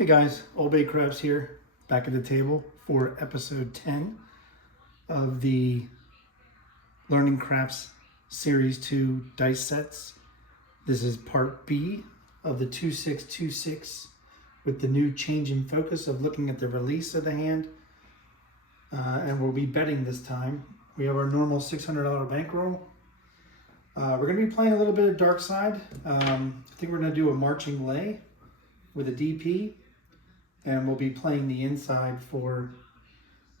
Hey guys, oldbaycraps here, back at the table for episode 10 of the Learning Craps Series 2 dice sets. This is part B of the 2626 with the new change in focus of looking at the release of the hand. And we'll be betting this time. We have our normal $600 bankroll. We're going to be playing a little bit of dark side. I think we're going to do a marching lay with a DP. And we'll be playing the inside for,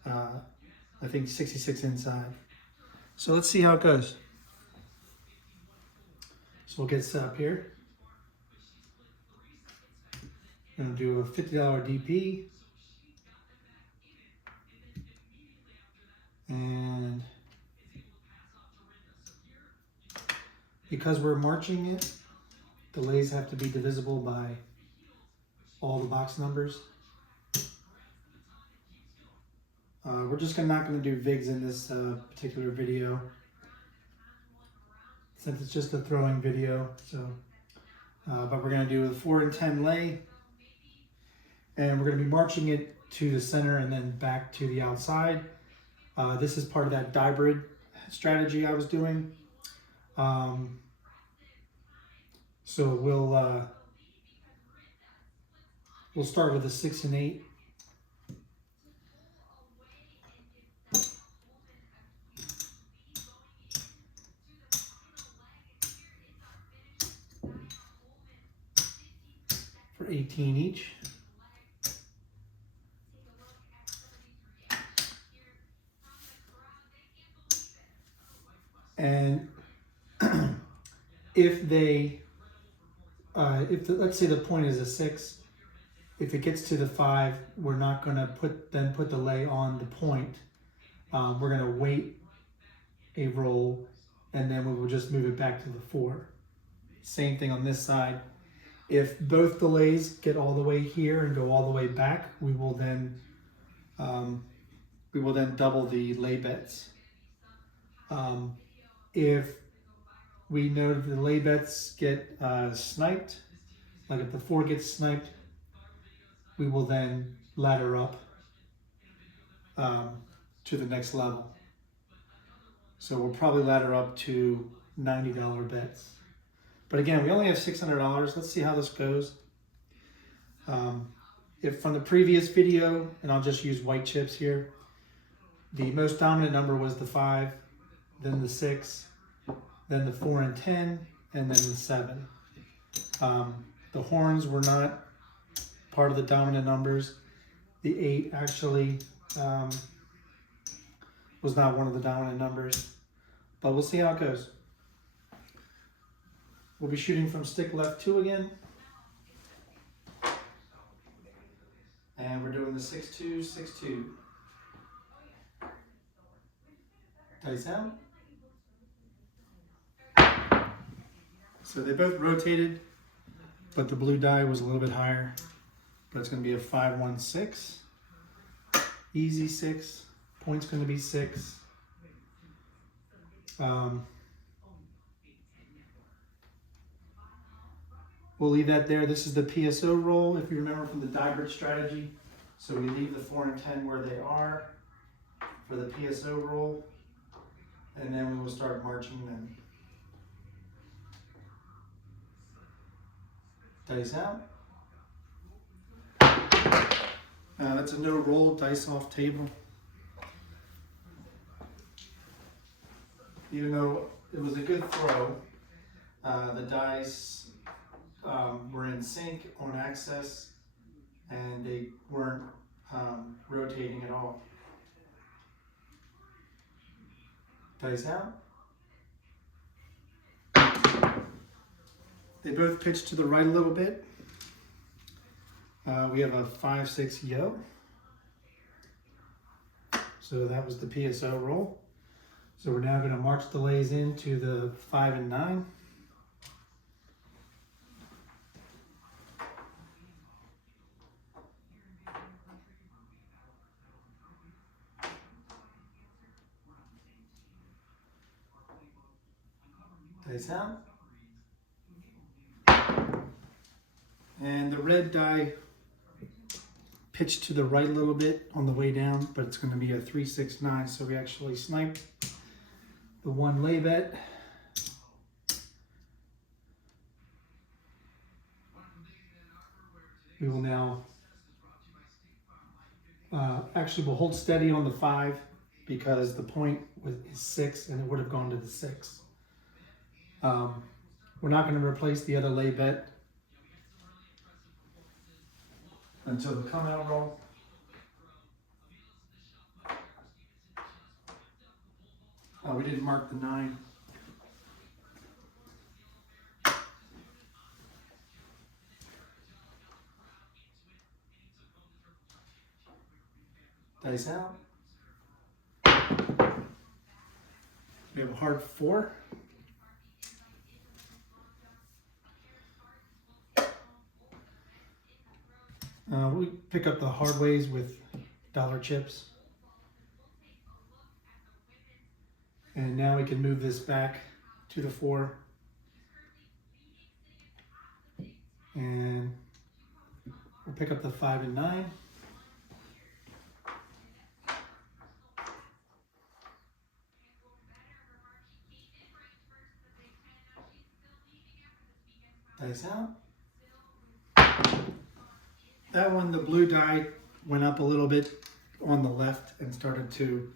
I think, 66 inside. So let's see how it goes. So we'll get set up here. Going to do a $50 DP. And because we're marching it, the lays have to be divisible by all the box numbers. We're just not going to do VIGs in this particular video, since it's just a throwing video. So, but we're going to do a 4 and 10 lay, and we're going to be marching it to the center and then back to the outside. This is part of that hybrid strategy I was doing. So we'll start with a 6 and 8. For 18 each. And if let's say the point is a 6, if it gets to the 5, we're not going to put the lay on the point. We're going to wait a roll, and then we will just move it back to the 4. Same thing on this side. If both the lays get all the way here and go all the way back, we will then double the lay bets. If we know that the lay bets get sniped, like if the 4 gets sniped, we will then ladder up to the next level. So we'll probably ladder up to $90 bets. But again, we only have $600. Let's see how this goes. If from the previous video, and I'll just use white chips here, the most dominant number was the 5, then the 6, then the 4 and 10, and then the 7. The horns were not part of the dominant numbers. The 8 actually was not one of the dominant numbers, but we'll see how it goes. We'll be shooting from stick left 2 again. And we're doing the 6-2, 6-2. Dice out. So they both rotated, but the blue die was a little bit higher. But it's going to be a 5-1-6. Easy 6. Point's going to be 6. We'll leave that there. This is the PSO roll, if you remember from the hybrid strategy. So we leave the 4 and 10 where they are for the PSO roll, and then we will start marching them. Dice out. That's a no roll, dice off table. Even though it was a good throw, the dice were in sync on access, and they weren't rotating at all. Dice out. They both pitched to the right a little bit. We have a 5-6 yo. So that was the PSO roll. So we're now going to march the lays into the 5 and 9. Dice out. And the red die pitch to the right a little bit on the way down, but it's going to be a 3-6-9. So we actually sniped the one lay bet. We will now actually we'll hold steady on the 5 because the point is 6 and it would have gone to the 6. We're not going to replace the other lay bet until the come out roll. We didn't mark the 9. Dice out. We have a hard 4. We pick up the hard ways with dollar chips. And now we can move this back to the 4. And we'll pick up the 5 and 9. Dice out. That one, the blue die went up a little bit on the left and started to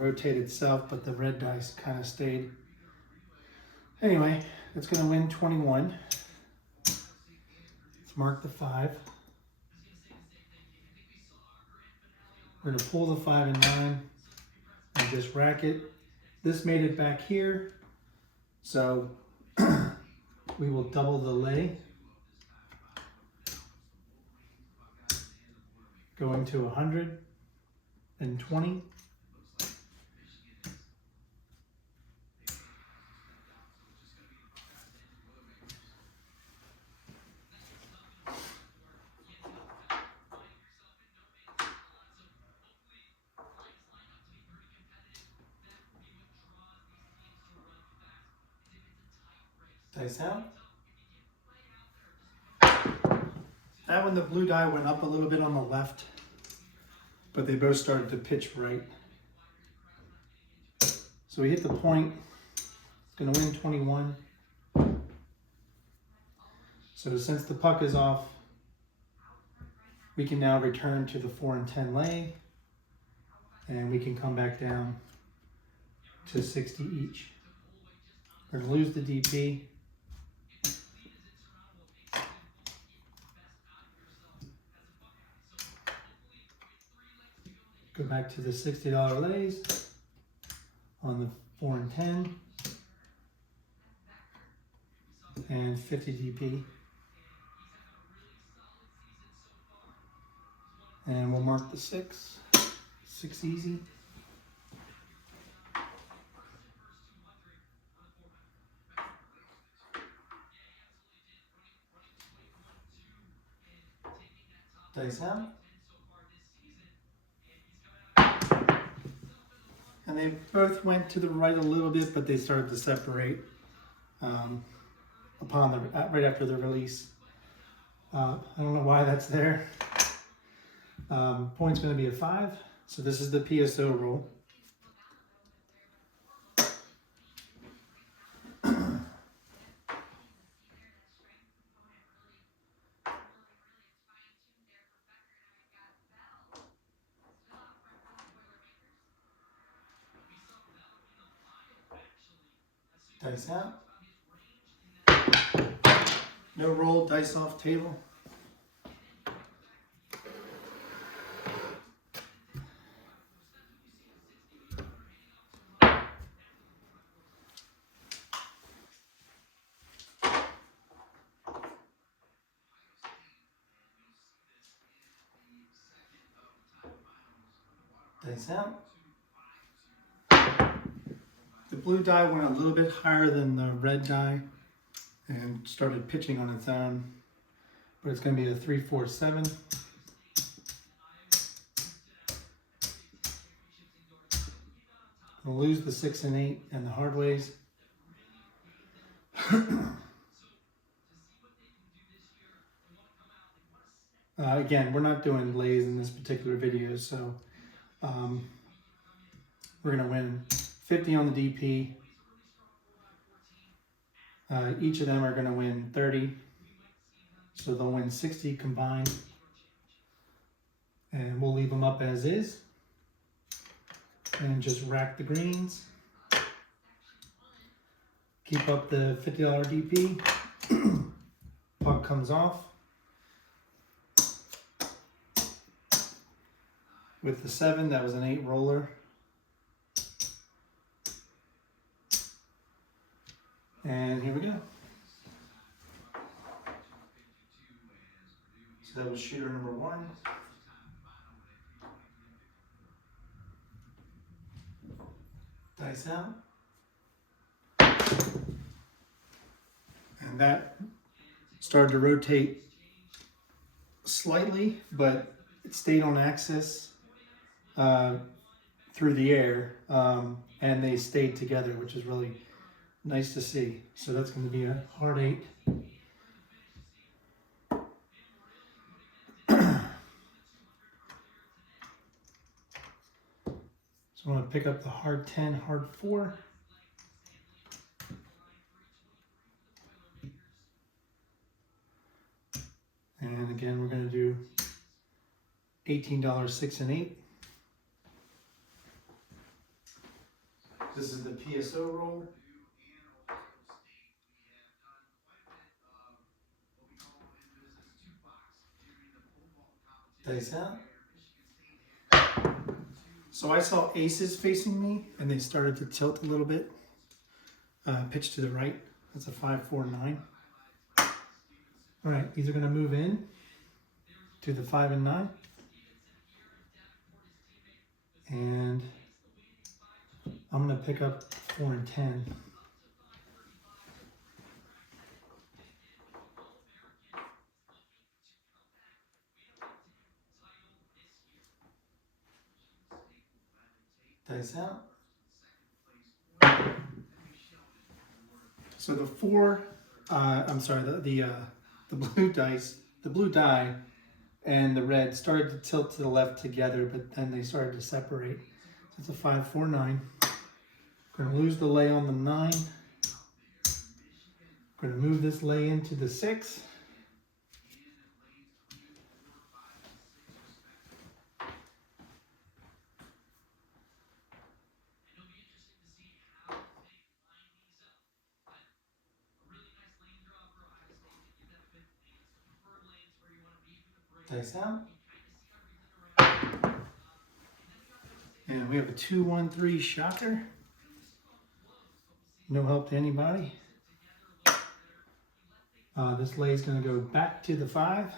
rotate itself, but the red dice kind of stayed. Anyway, it's going to win 21. Let's mark the 5. We're going to pull the 5 and 9 and just rack it. This made it back here, so we will double the lay, going to 120. Dice out. That one, the blue die went up a little bit on the left, but they both started to pitch right. So we hit the point. It's going to win 21. So since the puck is off, we can now return to the 4 and 10 lay, and we can come back down to 60 each. We're going to lose the DP. Go back to the $60 lays on the 4 and 10 and 50 DP. And we'll mark the 6. 6 easy. Dice out. And they both went to the right a little bit, but they started to separate right after the release. I don't know why that's there. Point's going to be a 5, so this is the PSO roll. Dice out. No roll, dice off table. Dice out. The blue die went a little bit higher than the red die and started pitching on its own, but it's going to be a 3-4-7. We'll lose the 6 and 8 and the hard ways. Again, we're not doing lays in this particular video, so we're going to win 50 on the DP. Each of them are going to win 30, so they'll win 60 combined. And we'll leave them up as is. And just rack the greens. Keep up the $50 DP. Puck comes off. With the 7, that was an 8 roller. And here we go. So that was shooter number 1. Dice out. And that started to rotate slightly, but it stayed on axis through the air, and they stayed together, which is really nice to see. So that's going to be a hard 8. So I'm going to pick up the hard 10, hard 4. And again, we're going to do $18, 6 and 8. This is the PSO roll. Dice out. So I saw aces facing me, and they started to tilt a little bit. Pitch to the right. That's a 5, 4, 9. All right, these are going to move in to the 5 and 9. And I'm going to pick up 4 and 10. Dice out. So the 4, I'm sorry, the blue dice, the blue die and the red started to tilt to the left together, but then they started to separate. So it's a 5, 4, 9. Going to lose the lay on the 9. Going to move this lay into the 6. Dice out. And we have a 2, 1, 3 shocker. No help to anybody. This lay is going to go back to the 5.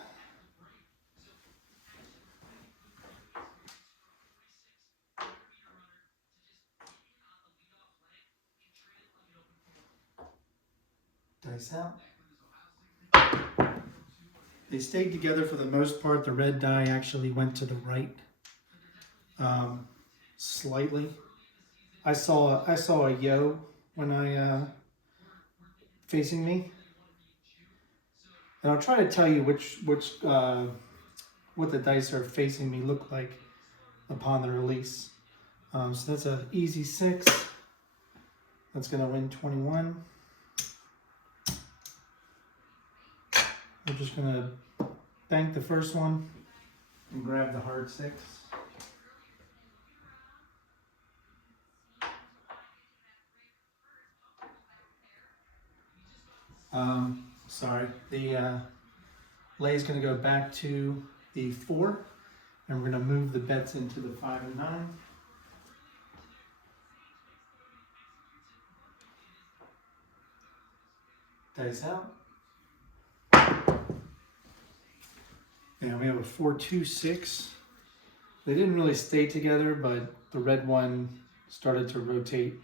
Dice out. They stayed together for the most part. The red die actually went to the right slightly. I saw a yo when I facing me, and I'll try to tell you what the dice are facing me look like upon the release. So that's an easy 6. That's going to win 21. We're just going to bank the first one and grab the hard 6. Sorry, the lay is going to go back to the 4, and we're going to move the bets into the 5 and 9. Dice out. And we have a 4, 2, 6. They didn't really stay together, but the red one started to rotate.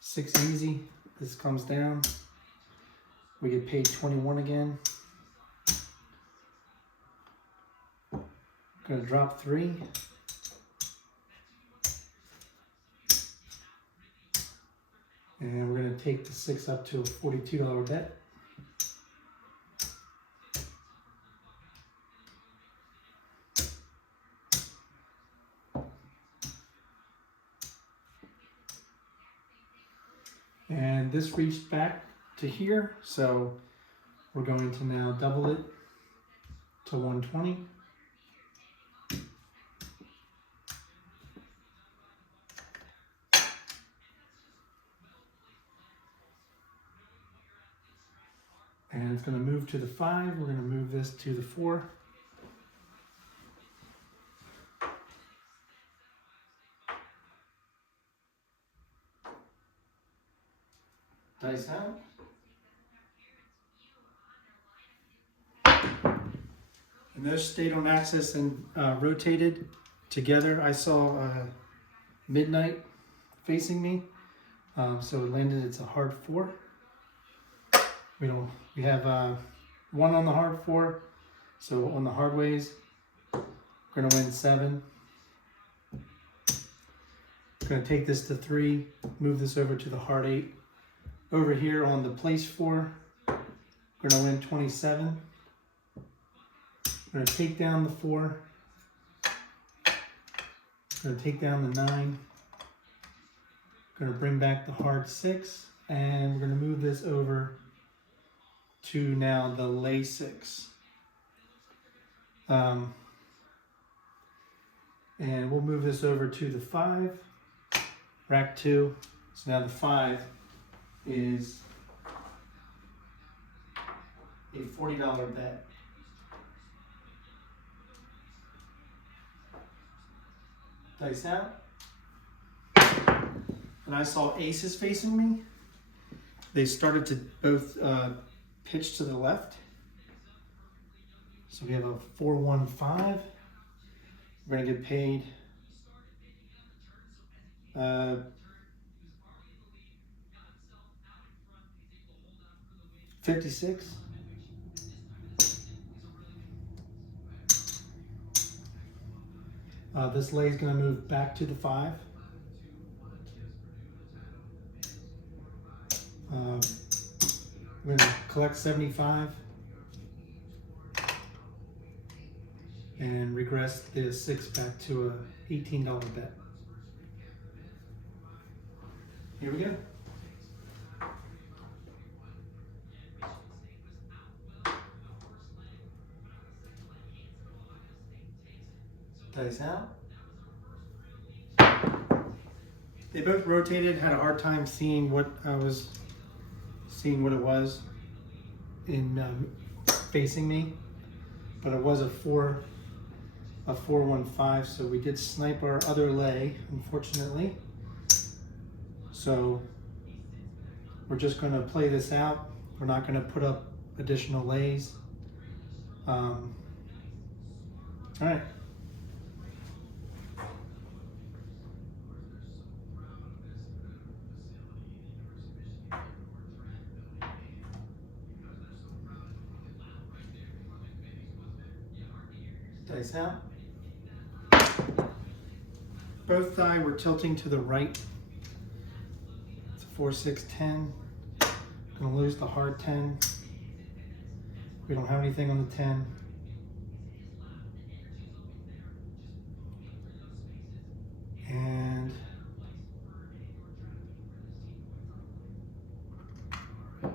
6 easy. This comes down. We get paid 21 again. Gonna drop 3. And we're gonna take the 6 up to a $42 bet. And this reached back to here, so we're going to now double it to 120. And it's going to move to the 5. We're going to move this to the 4. Dice out. And those stayed on axis and rotated together. I saw midnight facing me, so it landed. It's a hard 4. We have 1 on the hard 4, so on the hard ways, we're gonna win 7. Gonna take this to 3, move this over to the hard 8. Over here on the place 4, we're gonna win 27. We're gonna take down the 4. We're gonna take down the 9. Gonna bring back the hard 6, and we're gonna move this over to now the lay 6. And we'll move this over to the 5, rack 2. So now the 5 is a $40 bet. Dice out. And I saw aces facing me. They started to both pitch to the left. So we have a 4-1-5. We're gonna get paid 56. This lay is going to move back to the 5. We're going to collect 75 and regress the 6 back to a $18 bet. Here we go. Dice out. They both rotated, had a hard time seeing what it was in facing me, but it was a 4-1-5, so we did snipe our other lay, unfortunately. So we're just going to play this out. We're not going to put up additional lays. All right. Dice out. Both thigh were tilting to the right. It's a 4-6-10. Gonna lose the hard 10. We don't have anything on the 10. And I'm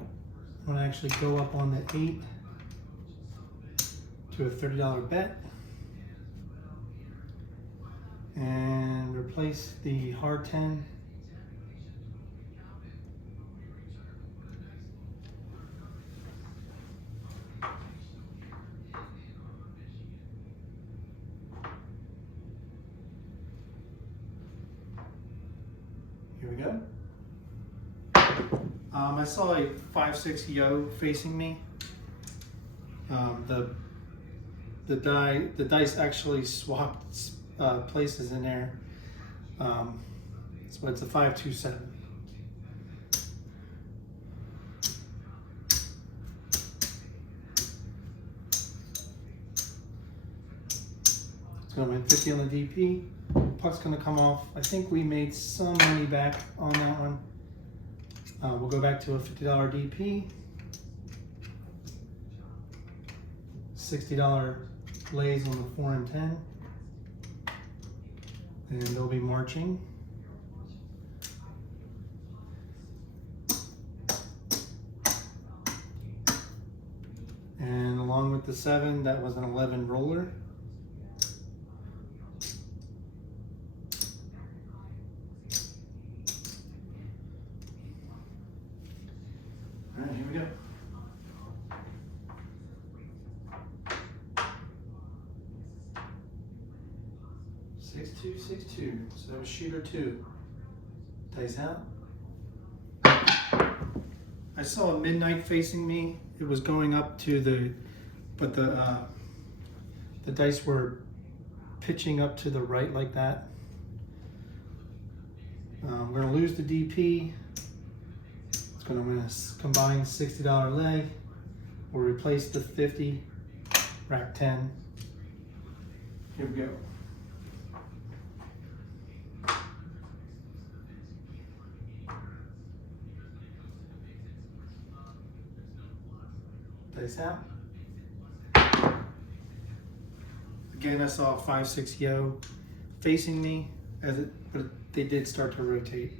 gonna actually go up on the 8 to a $30 bet. And replace the hard 10. Here we go. I saw a 5-6 yo facing me. The dice actually swapped places in there. So it's a 5-2-7. It's going to win 50 on the DP. Puck's going to come off. I think we made some money back on that one. We'll go back to a $50 DP. $60 lays on the 4 and 10. And they'll be marching. along with the 7, that was an 11 roller. All right, here we go. 6-2, 6-2. So shooter 2. Dice out. I saw a midnight facing me. It was going up to the, but the dice were pitching up to the right like that. We're gonna lose the DP. It's gonna win a combined $60 leg. We'll replace the 50, rack 10. Here we go. Dice out. Again, I saw 5-6 yo facing me, but they did start to rotate.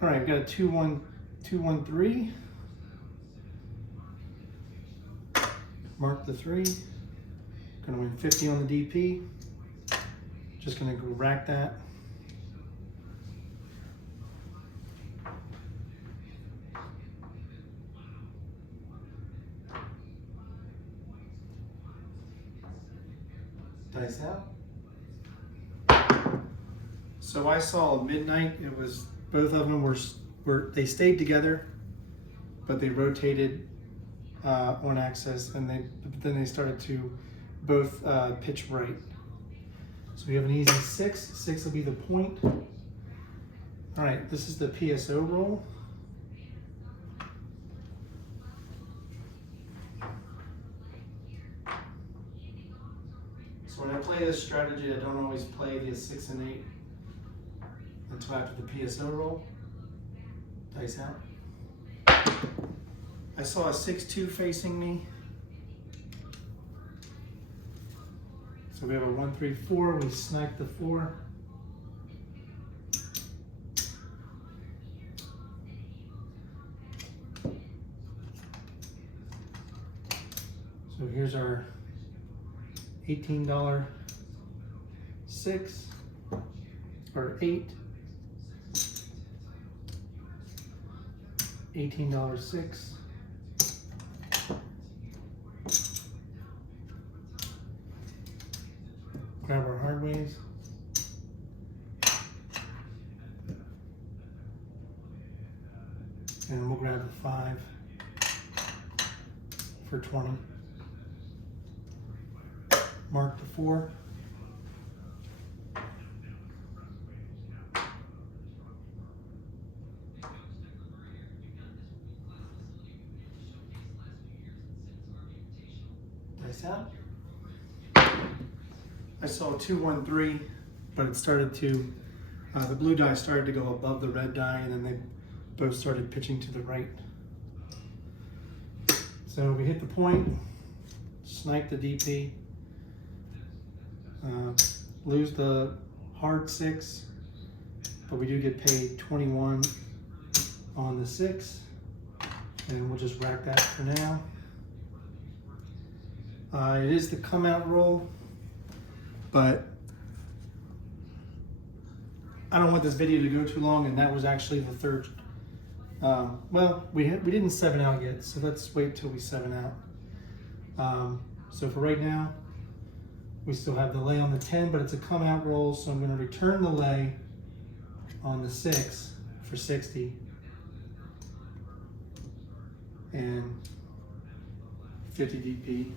All right, we've got a 2-1, 2-1-3. Mark the 3. Gonna win 50 on the DP. Just gonna go rack that. Dice out. So I saw midnight. It was both of them were they stayed together, but they rotated on axis, and then they started to both pitch right. So we have an easy 6. 6 will be the point. All right, this is the PSO roll. So when I play this strategy, I don't always play the 6 and 8 until after the PSO roll. Dice out. I saw a 6-2 facing me. So we have a 1-3-4. We sniped the 4. So here's our $18 6 or 8. $18 6. Grab our hard ways. And we'll grab the 5 for 20. Mark the 4. Dice out. I saw 2-1-3, but it started to, the blue die started to go above the red die, and then they both started pitching to the right. So we hit the point, snipe the DP, lose the hard 6, but we do get paid 21 on the 6, and we'll just rack that for now. It is the come out roll, but I don't want this video to go too long, and that was actually the third. Well, we didn't 7 out yet, so let's wait till we 7 out. So for right now, we still have the lay on the 10, but it's a come out roll, so I'm going to return the lay on the 6 for 60 and 50 DP.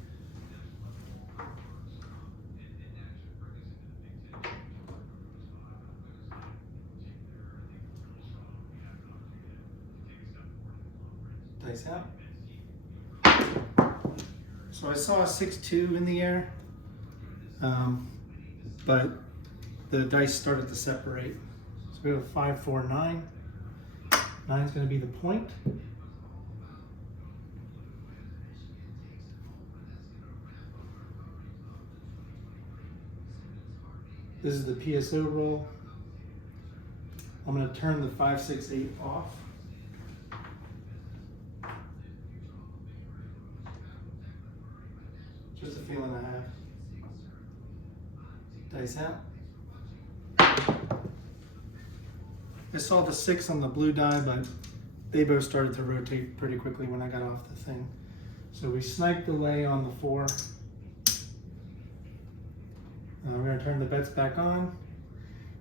Dice out. So I saw a 6-2 in the air, but the dice started to separate. So we have a 5-4-9. 9 is going to be the point. This is the PSO roll. I'm going to turn the 5-6-8 off. Just a feeling I have. Dice out. I saw the 6 on the blue die, but they both started to rotate pretty quickly when I got off the thing. So we sniped the lay on the 4. We're going to turn the bets back on.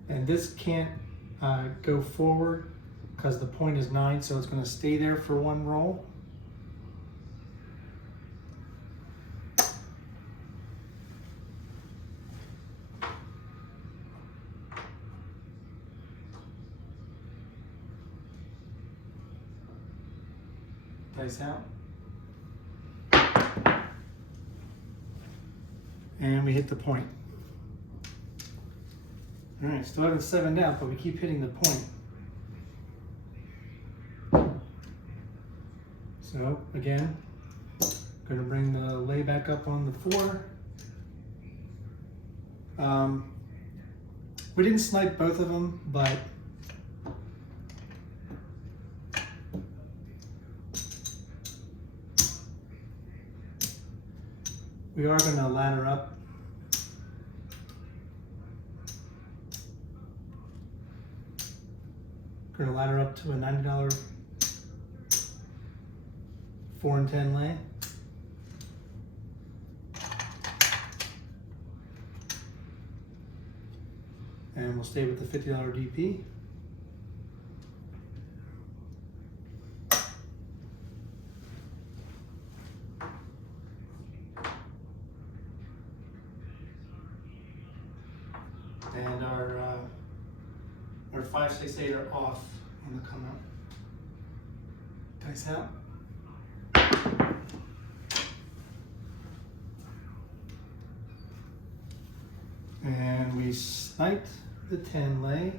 And this can't go forward because the point is 9, so it's going to stay there for one roll. Dice out. And we hit the point. All right, still haven't 7'd out, but we keep hitting the point. So again, going to bring the lay back up on the 4. We didn't snipe both of them, but we are going to ladder up. Going to ladder up to a $90 4 and 10 lay. And we'll stay with the $50 DP. And our 5, 6, 8 are off on the come out. Dice out. And we sniped the 10 lay.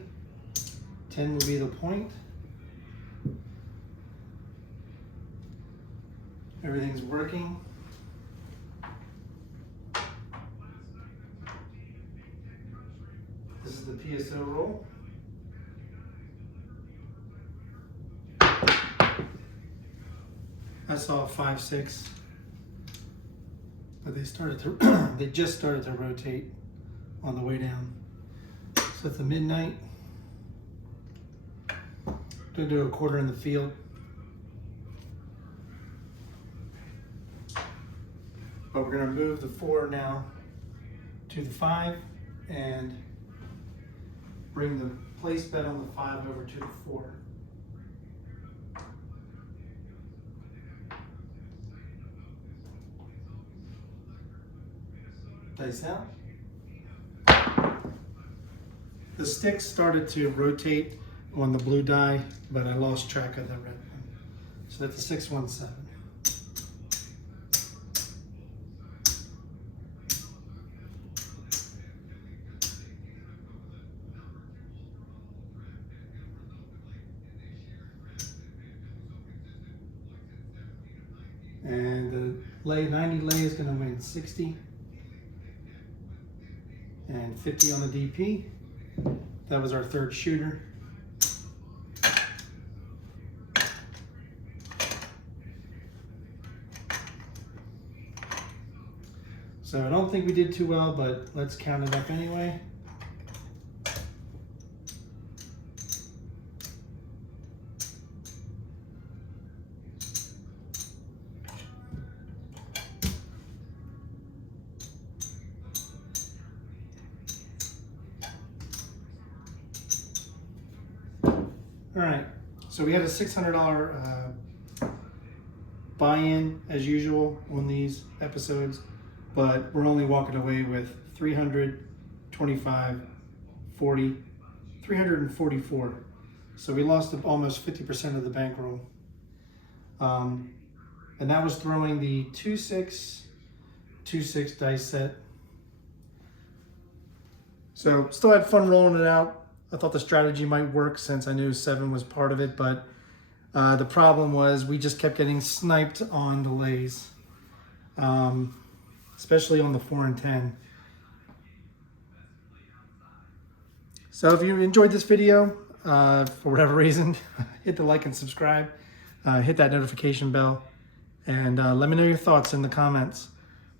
10 will be the point. Everything's working. This is the PSO roll. I saw a 5, 6, but they just started to rotate on the way down. So it's a midnight. Gonna do a quarter in the field. But we're gonna move the 4 now to the 5 and bring the place bet on the 5 over to the 4. Dice out. The sticks started to rotate on the blue die, but I lost track of the red one. So that's a 617. And the 90 lay is going to win 60 and 50 on the DP. That was our 3rd shooter. So I don't think we did too well, but let's count it up anyway. All right, so we had a $600 buy-in as usual on these episodes, but we're only walking away with 325, 40, 344. So we lost almost 50% of the bankroll. And that was throwing the 2-6, 2-6 dice set. So still had fun rolling it out. I thought the strategy might work since I knew 7 was part of it, but the problem was we just kept getting sniped on the lays, especially on the 4 and 10. So if you enjoyed this video, for whatever reason, hit the like and subscribe, hit that notification bell, and let me know your thoughts in the comments.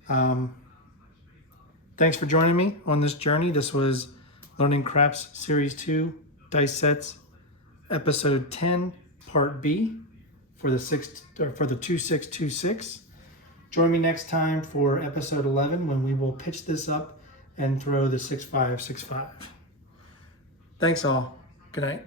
Thanks for joining me on this journey. This was Learning Craps Series 2 Dice Sets, Episode 10, Part B for the 2626. Join me next time for Episode 11 when we will pitch this up and throw the 6565. Thanks all. Good night.